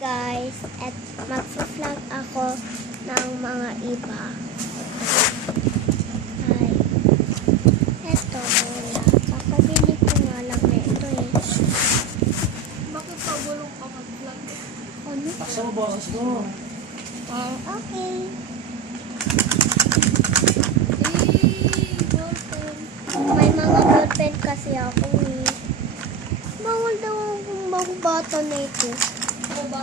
guys, at mag-vlog ako ng mga iba. Ay, eto muna. Kakabili ko nga lang na ito eh. Bakit pagulong ka mag-vlog? Ano? Paksa mo boses mo. Okay. Ballpen. May mga ballpen kasi ako eh. Bawal daw akong mga bata na ito. Ako ba?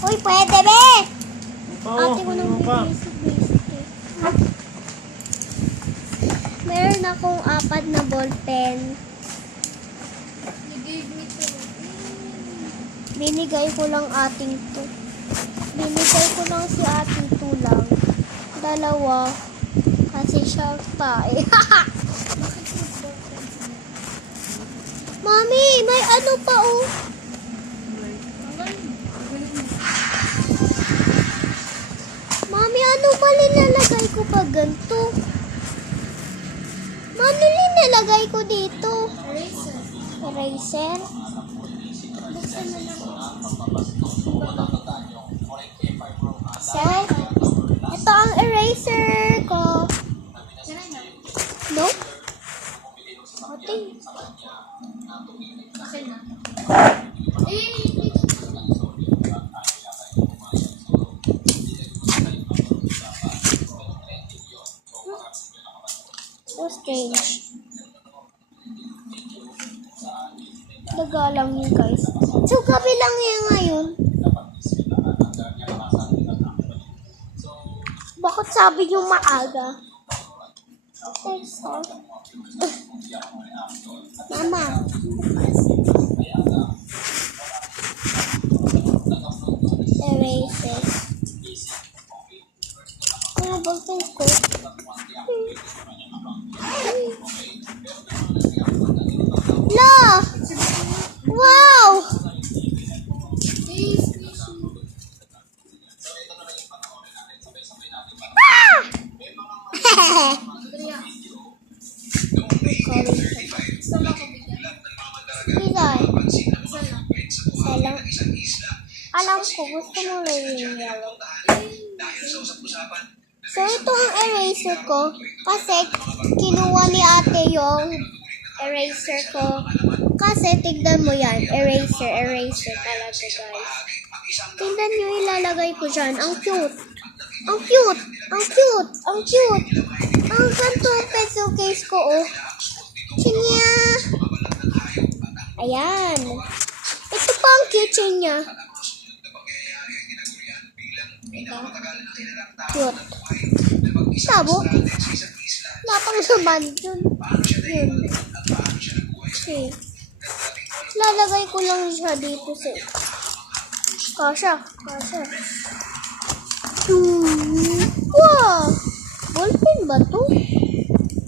Uy, pwede be! Oo, Ate ko nang ano pa? basic eh. Meron akong 4 na ballpen. You gave me two. Binigay ko lang ating to. Binigay ko lang si ating to lang. 2. Kasi siya pa eh. Bakit yung ballpen sila? Mami, may ano pa oh. Ang galing. Ang galing mo. Mami, ano ba nilalagay ko pa ganito? Mami, nilalagay ko dito. Eraser. Eraser. Buksan mo lang. So, ito ang eraser ko. Sanay na. No? Okay. Akin na. Eh! So strange. Daga lang yun guys. So gabi lang yan ngayon. Bakit sabi niyo maaga? Mama. Erases. Ano ba ko? La! Wow! Eh, squishy. Ah! Andrea. Sorry. Gusto mo ako bigyan? Pilay. Isa lang. Salang. Alam ko, gusto mo lang yung yellow. So, ito ang eraser ko. Kasi, kinuha ni ate yung eraser ko. Kasi, tignan mo yan. Eraser talaga, guys. Tignan nyo, ilalagay ko dyan. Ang cute. Ang cute. Ang cute. Ang cute. Ang ganito ang pencil case ko, oh. Chinya. Ayan. Ito pa ang kitchen niya. Cute. Sabo. Lapang naman yun. Yun. Okay. Lalagay ko lang siya dito sa... Kasha.